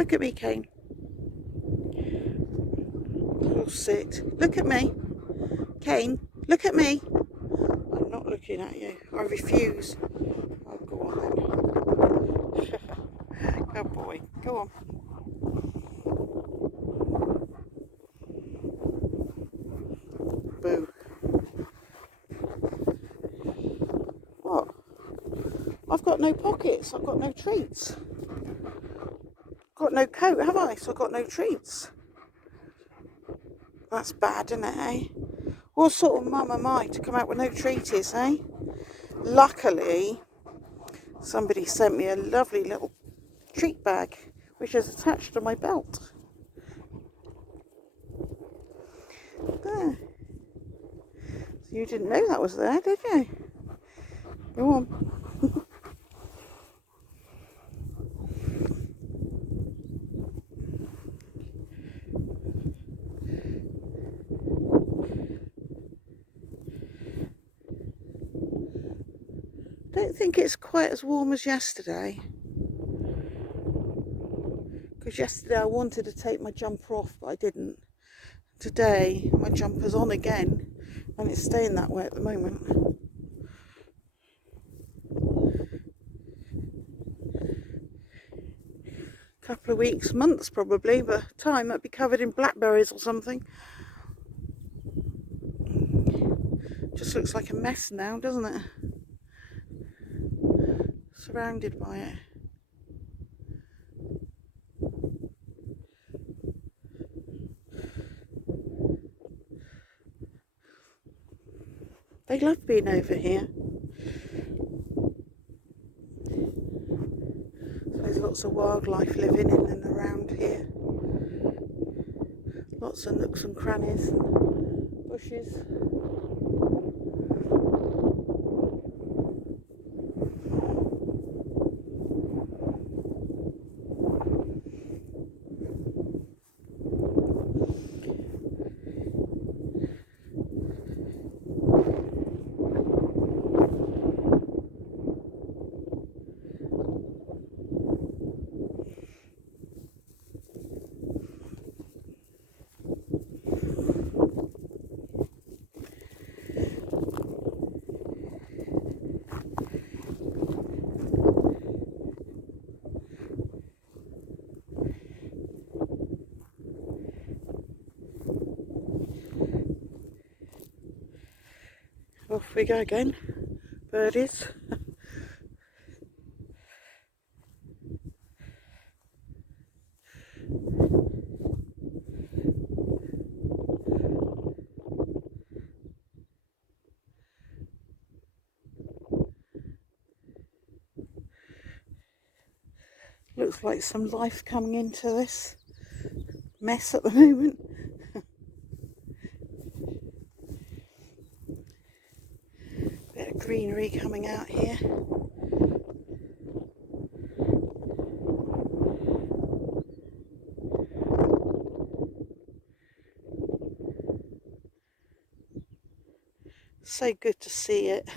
Look at me, Kane. Oh, sit. Look at me. Kane, look at me. I'm not looking at you. I refuse. Oh, go on then. Good boy. Go on. Boo. What? I've got no pockets. I've got no treats. Got no coat, have I? So I've got no treats. That's bad, isn't it, eh? What sort of mum am I to come out with no treaties, eh? Luckily, somebody sent me a lovely little treat bag, which is attached to my belt. There. So you didn't know that was there, did you? Go on. Don't think it's quite as warm as yesterday. Because yesterday I wanted to take my jumper off, but I didn't. Today my jumper's on again, and it's staying that way at the moment. Couple of weeks, months probably, but time might be covered in blackberries or something. Just looks like a mess now, doesn't it? Surrounded by it. They love being over here. There's lots of wildlife living in and around here. Lots of nooks and crannies and bushes. Off we go again, birdies. Looks like some life coming into this mess at the moment. Bit of greenery coming out here. So good to see it.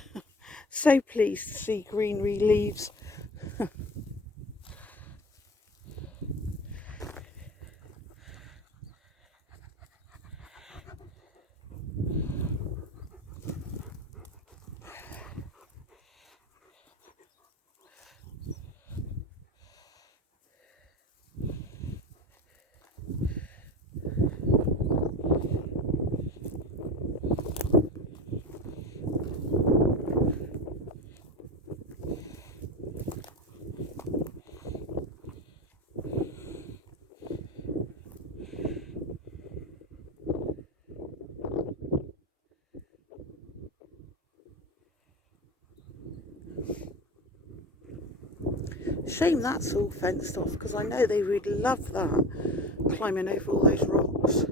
So pleased to see greenery leaves. Shame that's all fenced off, because I know they would love that, climbing over all those rocks.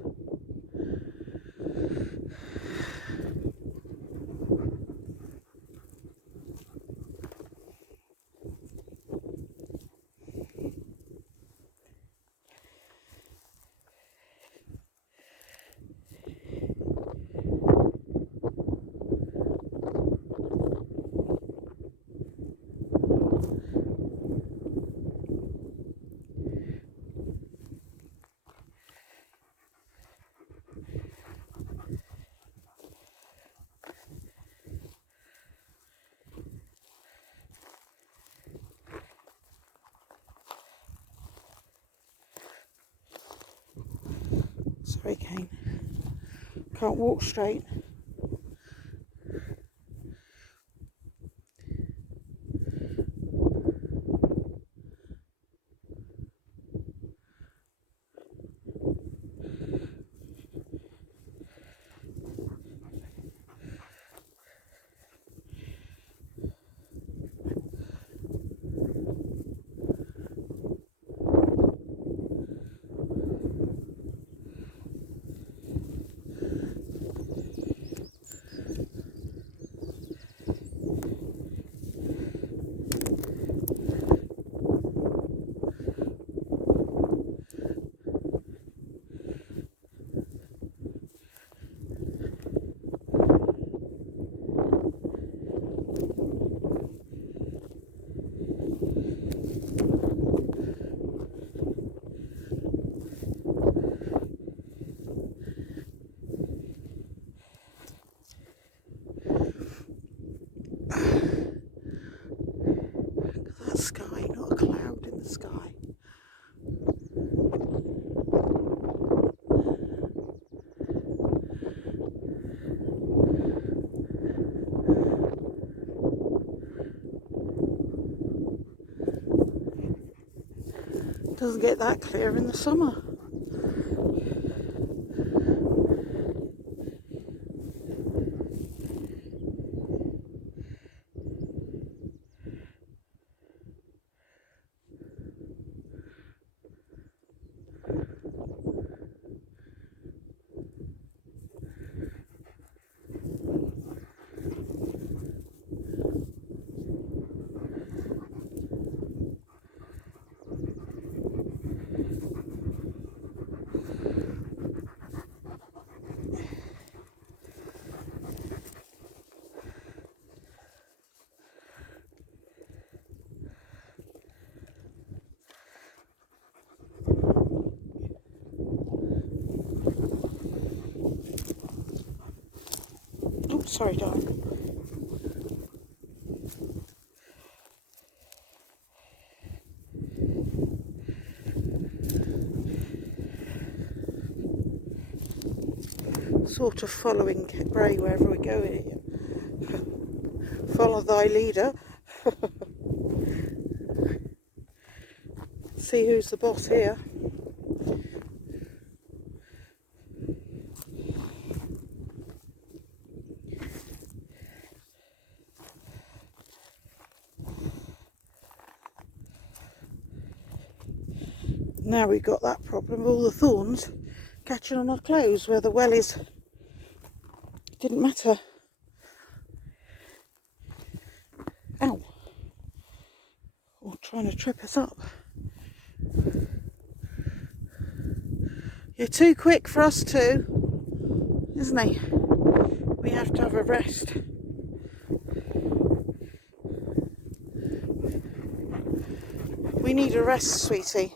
Sorry, Kane. Can't walk straight. That sky, not a cloud in the sky. Doesn't get that clear in the summer. Oh, sorry, darling. Sort of following Brea wherever we go here. Follow thy leader. See who's the boss here. Now we've got that problem of all the thorns catching on our clothes where the well is. Didn't matter. Ow. Or trying to trip us up. You're too quick for us too, isn't he? We have to have a rest. We need a rest, sweetie.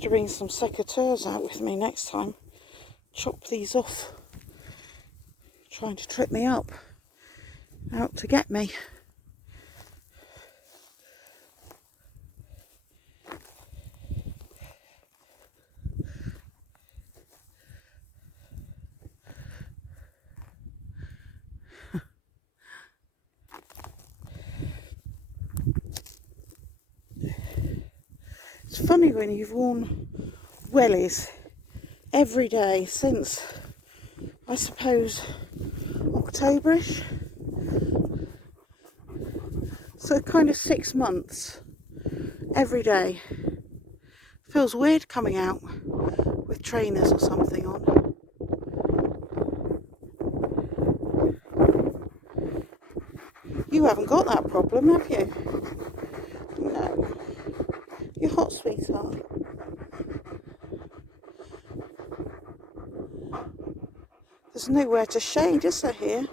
To bring some secateurs out with me next time. Chop these off. Trying to trip me up. Out to get me. It's funny when you've worn wellies every day since, I suppose, Octoberish. So kind of 6 months every day. Feels weird coming out with trainers or something on. You haven't got that problem, have you? No. You're hot, sweetheart. There's nowhere to shade, is there, here?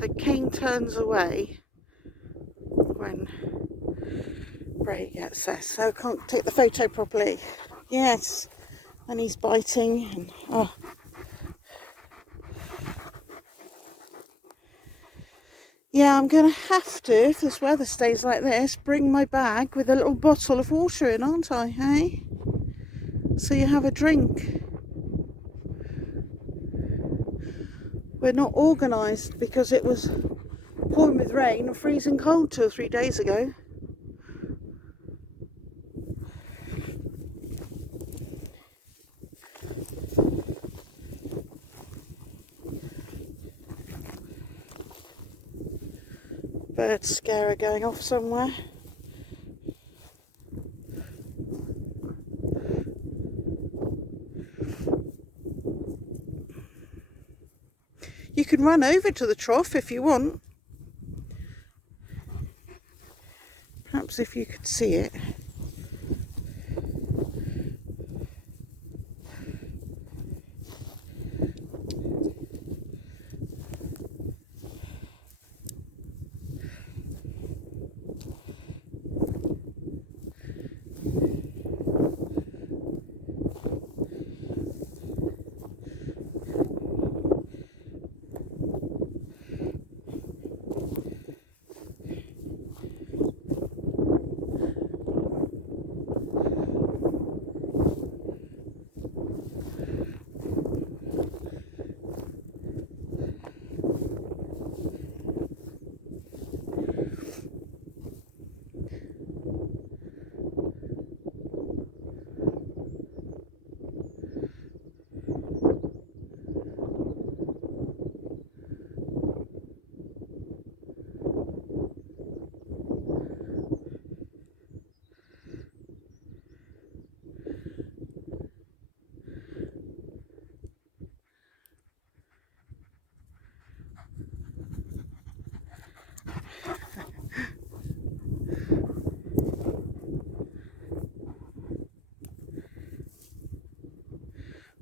So Kane turns away when Brea gets there, so I can't take the photo properly. Yes, and he's biting and oh. Yeah, I'm going to have to, if this weather stays like this, bring my bag with a little bottle of water in, aren't I, hey? So you have a drink. We're not organised because it was pouring with rain and freezing cold 2 or 3 days ago. Bird scarer going off somewhere. You can run over to the trough if you want. Perhaps if you could see it.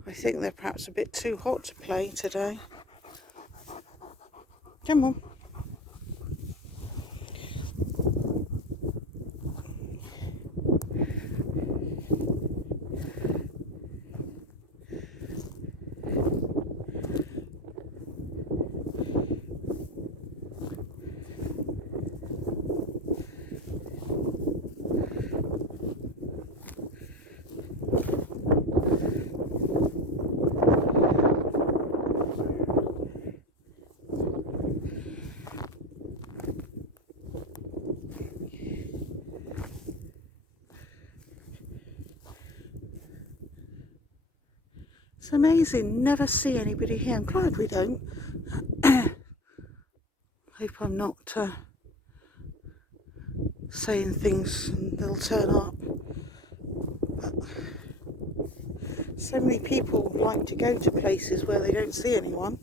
I think they're perhaps a bit too hot to play today. Come on. It's amazing, never see anybody here. I'm glad we don't. Hope I'm not saying things and they'll turn up. But so many people like to go to places where they don't see anyone.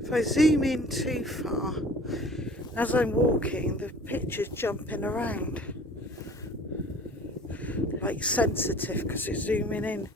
If I zoom in too far, as I'm walking, the picture's jumping around. Like sensitive because it's zooming in.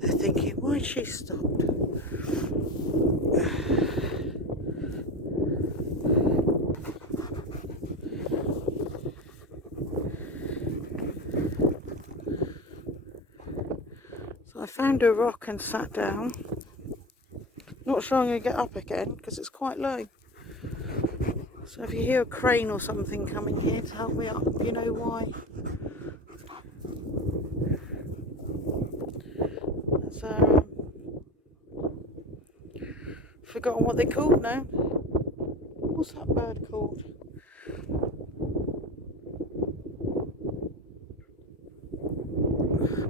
They're thinking, why she stopped? So I found a rock and sat down. Not sure I'm going to get up again because it's quite low. So if you hear a crane or something coming here to help me up, you know why. So, forgotten what they're called now. What's that bird called?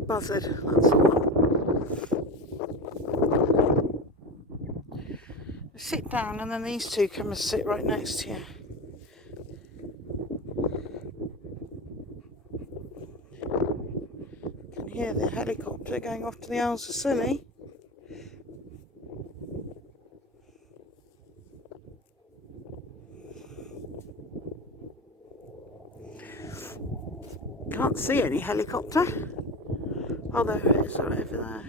Buzzard, that's the one. Sit down and then these two come and sit right next to you. You can hear the helicopter going off to the Isles of Scilly. Can't see any helicopter. Oh, there it is, right over there.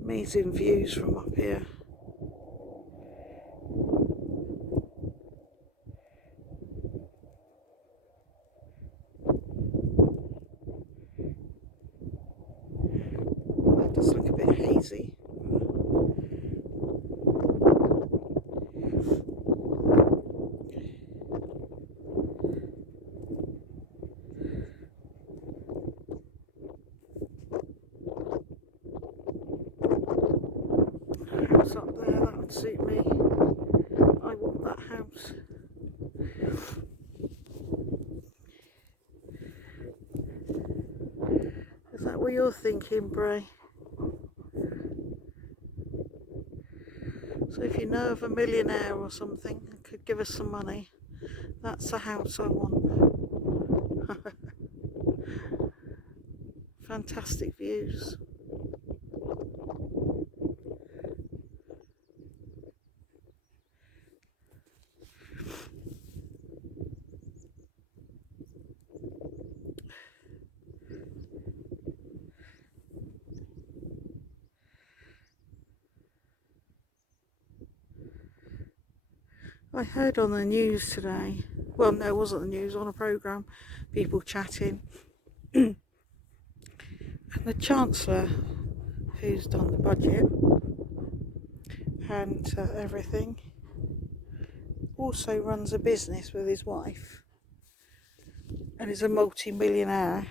Amazing views from up here. That does look a bit hazy. House up there, that would suit me. I want that house. Is that what you're thinking, Brea? So if you know of a millionaire or something that could give us some money, that's the house I want. Fantastic views. I heard on the news today, well no it wasn't the news, on a programme, people chatting, and the Chancellor, who's done the budget and everything, also runs a business with his wife and is a multi-millionaire,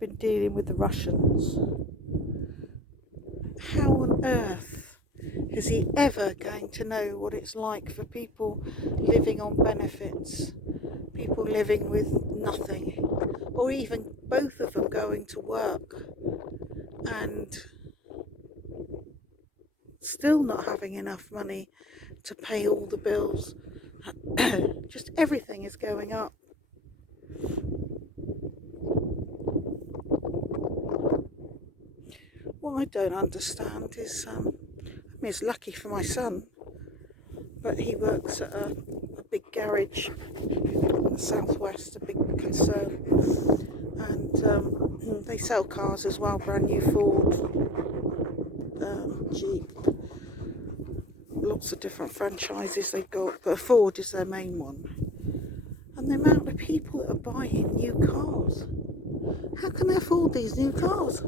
been dealing with the Russians. How on earth is he ever going to know what it's like for people living on benefits, people living with nothing, or even both of them going to work and still not having enough money to pay all the bills? Just everything is going up. What I don't understand is, I mean, it's lucky for my son, but he works at a big garage in the southwest, a big concern, and they sell cars as well, brand new Ford, Jeep, lots of different franchises they've got, but Ford is their main one. And the amount of people that are buying new cars, how can they afford these new cars?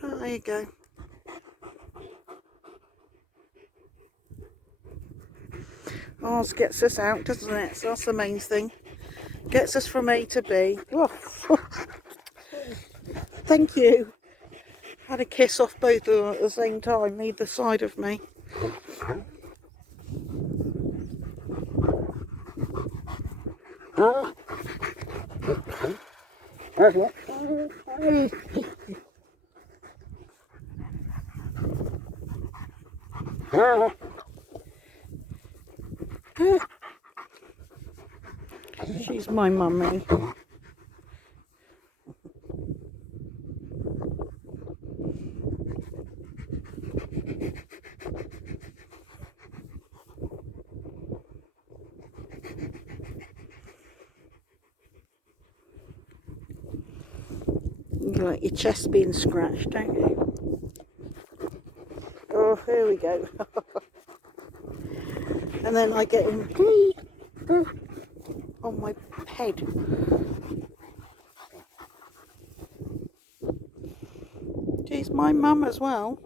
But there you go. Ours gets us out, doesn't it? So that's the main thing. Gets us from A to B. Oh. Thank you. Had a kiss off both of them at the same time, either side of me. She's my mummy. You like your chest being scratched, don't you? Oh, here we go. And then I get him on my head. She's my mum as well.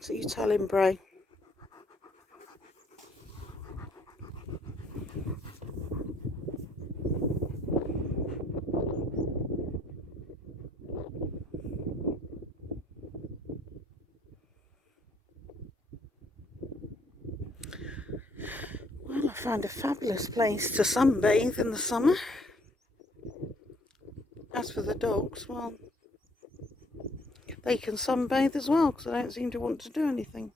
So you tell him, Brea. Well, I found a fabulous place to sunbathe in the summer. As for the dogs, well, they can sunbathe as well because I don't seem to want to do anything.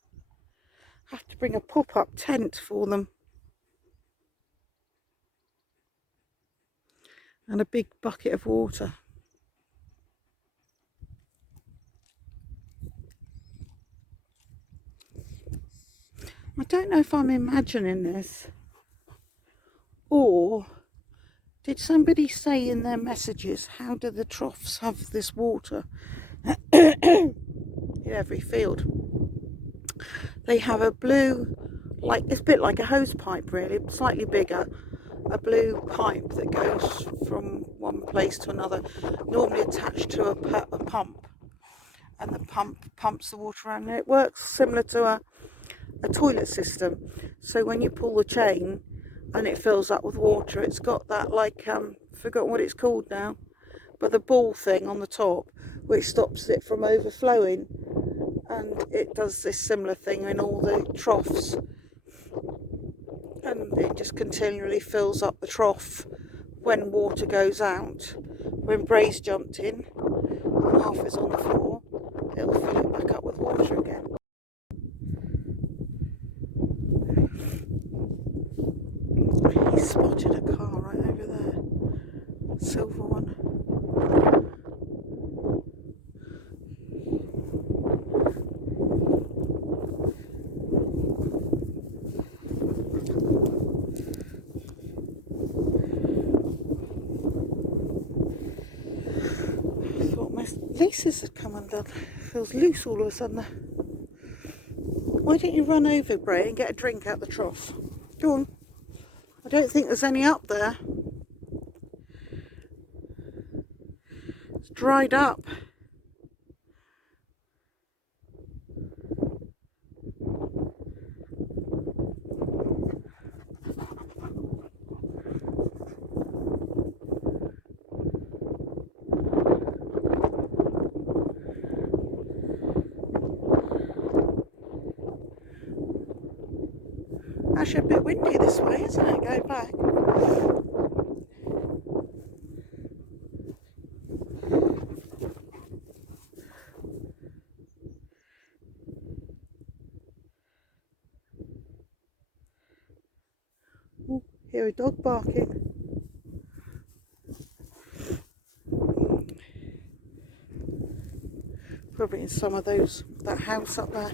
I have to bring a pop-up tent for them. And a big bucket of water. I don't know if I'm imagining this, or did somebody say in their messages, how do the troughs have this water in every field? They have a blue, like it's a bit like a hose pipe really, slightly bigger, a blue pipe that goes from one place to another, normally attached to a pump, and the pump pumps the water around, and it works similar to a toilet system. So when you pull the chain and it fills up with water, it's got that like forgotten what it's called now, but the ball thing on the top which stops it from overflowing, and it does this similar thing in all the troughs, and it just continually fills up the trough when water goes out. When Brea's jumped in and half is on the floor, it'll fill it back up with water again. He spotted a car right over there, silver one. I thought my laces had come undone. Feels loose all of a sudden. Why don't you run over, Brea, and get a drink out the trough? Go on. I don't think there's any up there. It's dried up. Actually a bit windy this way, isn't it, going back? Ooh, hear a dog barking. Probably in some of that house up there.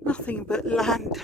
Nothing but land.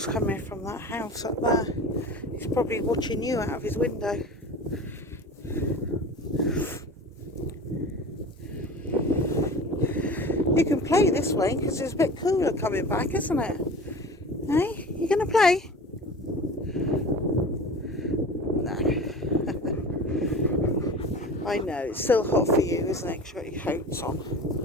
smoke's coming from that house up there. He's probably watching you out of his window. You can play this way because it's a bit cooler coming back, isn't it? Hey, you going to play? No. I know, it's still hot for you, isn't it? 'Cause you've got your coats on.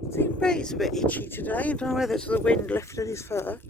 I think Brea's a bit itchy today. I don't know whether it's the wind lifted his fur.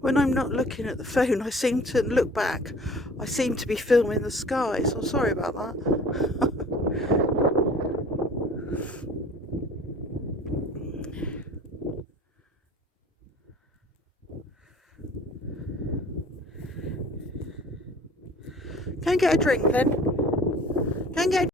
When I'm not looking at the phone, I seem to look back. I seem to be filming the sky, so I'm sorry about that. Go and get a drink then. Go and get a